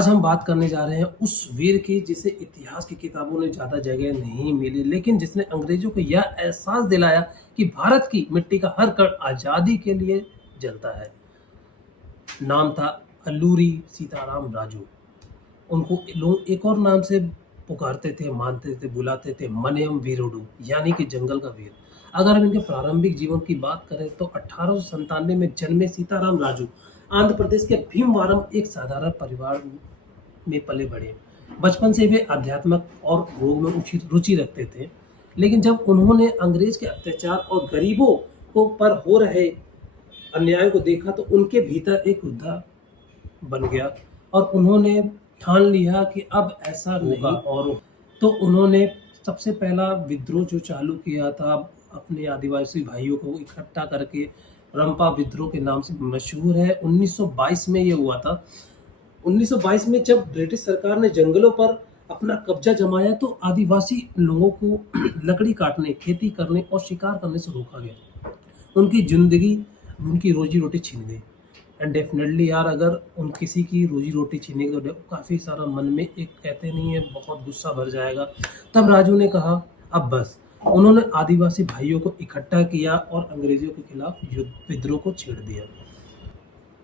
आज हम बात करने जा रहे हैं उस वीर की जिसे इतिहास की किताबों ने ज़्यादा जगह नहीं मिली, लेकिन जिसने अंग्रेज़ों को यह एहसास दिलाया कि भारत की मिट्टी का हर कण आज़ादी के लिए जलता है। नाम था अल्लूरी सीताराम राजू। उनको लोग एक और नाम से पुकारते थे, मानते थे, बुलाते थे, मनेयम वीरोडू, यानी कि जंगल का वीर। अगर हम इनके प्रारंभिक जीवन की बात करें तो 1897 में जन्मे सीताराम राजू आंध्र प्रदेश के भीमवरम एक साधारण परिवार में पले बढ़े। बचपन से वे आध्यात्मिक और योग में रुचि रखते थे, लेकिन जब उन्होंने अंग्रेज के अत्याचार और गरीबों को पर हो रहे अन्याय को देखा तो उनके भीतर एक युद्ध बन गया और उन्होंने ठान लिया कि अब ऐसा होगा। और तो उन्होंने सबसे पहला विद्रोह जो चालू किया था अपने आदिवासी भाइयों को इकट्ठा करके, रंपा विद्रोह के नाम से मशहूर है। 1922 में ये हुआ था। 1922 में जब ब्रिटिश सरकार ने जंगलों पर अपना कब्जा जमाया तो आदिवासी लोगों को लकड़ी काटने, खेती करने और शिकार करने से रोका गया। उनकी जिंदगी, उनकी रोजी रोटी छीन गई। एंड डेफिनेटली यार, अगर उन किसी की रोजी रोटी छीनेगी तो काफ़ी सारा मन में एक कहते नहीं है बहुत गुस्सा भर जाएगा। तब राजू ने कहा अब बस। उन्होंने आदिवासी भाइयों को इकट्ठा किया और अंग्रेजों के खिलाफ विद्रोह को छेड़ दिया।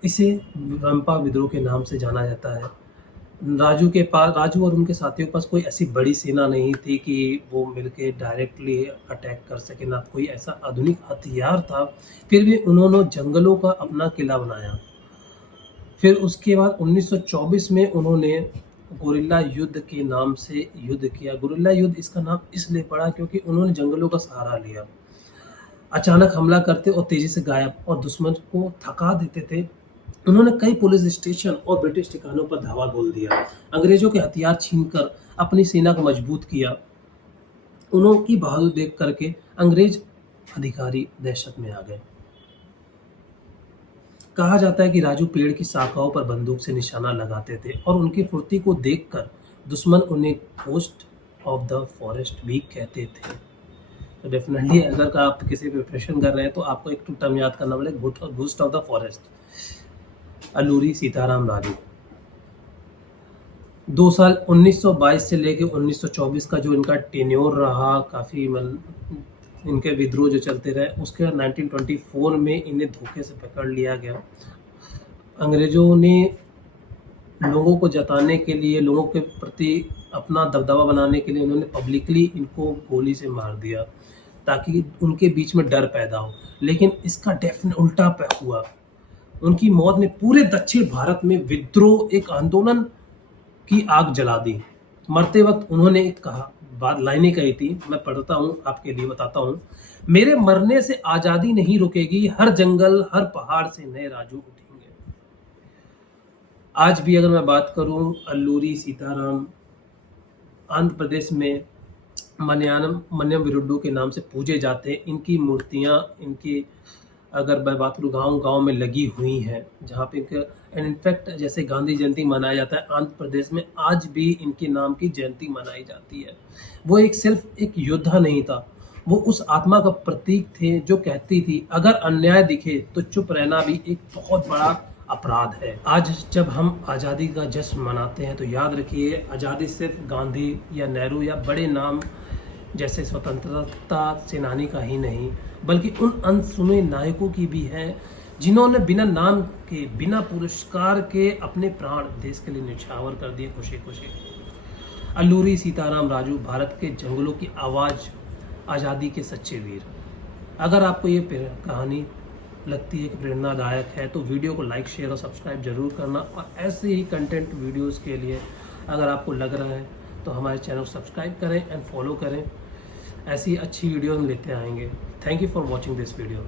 इसे रंपा विद्रोह के नाम से जाना जाता है। राजू और उनके साथियों के पास कोई ऐसी बड़ी सेना नहीं थी कि वो मिलके डायरेक्टली अटैक कर सके, ना कोई ऐसा आधुनिक हथियार था। फिर भी उन्होंने जंगलों का अपना किला बनाया। फिर उसके बाद 1924 में उन्होंने गुरिल्ला युद्ध के नाम से युद्ध किया। गुरिल्ला युद्ध इसका नाम इसलिए पड़ा क्योंकि उन्होंने जंगलों का सहारा लिया। अचानक हमला करते और तेजी से गायब और दुश्मन को थका देते थे। उन्होंने कई पुलिस स्टेशन और ब्रिटिश ठिकानों पर धावा बोल दिया, अंग्रेजों के हथियार छीनकर अपनी सेना को मजबूत किया। उनकी बहादुरी देख करके अंग्रेज अधिकारी दहशत में आ गए। कहा जाता है कि राजू पेड़ की शाखाओं पर बंदूक से निशाना लगाते थे और उनकी फुर्ती को देखकर दुश्मन उन्हें घोस्ट ऑफ द फॉरेस्ट भी कहते थे। तो डेफिनेटली अगर आप किसी प्रिपरेशन कर रहे हैं तो आपको एक टर्म याद करना पड़ेगा, ghost of the forest. Alluri Sitaram Raju 2 साल 1922 से लेकर 1924 का जो इनका टेन्योर रहा, काफ़ी इनके विद्रोह जो चलते रहे। उसके बाद 1924 में इन्हें धोखे से पकड़ लिया गया। अंग्रेजों ने लोगों को जताने के लिए, लोगों के प्रति अपना दबदबा बनाने के लिए उन्होंने पब्लिकली इनको गोली से मार दिया ताकि उनके बीच में डर पैदा हो। लेकिन इसका डेफिनेट उल्टा हुआ। उनकी मौत ने पूरे दक्षिण भारत में विद्रोह, एक आंदोलन की आग जला दी। मरते वक्त उन्होंने एक लाइनें कही थी, मैं पढ़ता हूँ आपके लिए, बताता हूँ। मेरे मरने से आज़ादी नहीं रुकेगी, हर जंगल हर पहाड़ से नए राजू उठेंगे। आज भी अगर मैं बात करूँ, अल्लूरी सीताराम आंध्र प्रदेश में मन्यम वीरुड्डू के नाम से पूजे जाते हैं। इनकी मूर्तियाँ, इनकी अगर मैं बात करूँ गांव-गांव में लगी हुई हैं, जहाँ पे इनफैक्ट जैसे गांधी जयंती मनाया जाता है, आंध्र प्रदेश में आज भी इनके नाम की जयंती मनाई जाती है। वो सिर्फ एक योद्धा नहीं था, वो उस आत्मा का प्रतीक थे जो कहती थी अगर अन्याय दिखे तो चुप रहना भी एक बहुत बड़ा अपराध है। आज जब हम आज़ादी का जश्न मनाते हैं तो याद रखिए, आज़ादी सिर्फ गांधी या नेहरू या बड़े नाम जैसे स्वतंत्रता सेनानी का ही नहीं, बल्कि उन अनसुने नायकों की भी है जिन्होंने बिना नाम के, बिना पुरस्कार के अपने प्राण देश के लिए न्यौछावर कर दिए खुशी खुशी। अल्लूरी सीताराम राजू भारत के जंगलों की आवाज़, आज़ादी के सच्चे वीर। अगर आपको ये कहानी लगती है कि प्रेरणादायक है तो वीडियो को लाइक, शेयर और सब्सक्राइब जरूर करना। और ऐसे ही कंटेंट वीडियोस के लिए अगर आपको लग रहा है तो हमारे चैनल को सब्सक्राइब करें एंड फॉलो करें। ऐसी अच्छी वीडियो हम लेते आएंगे। Thank you for watching this video.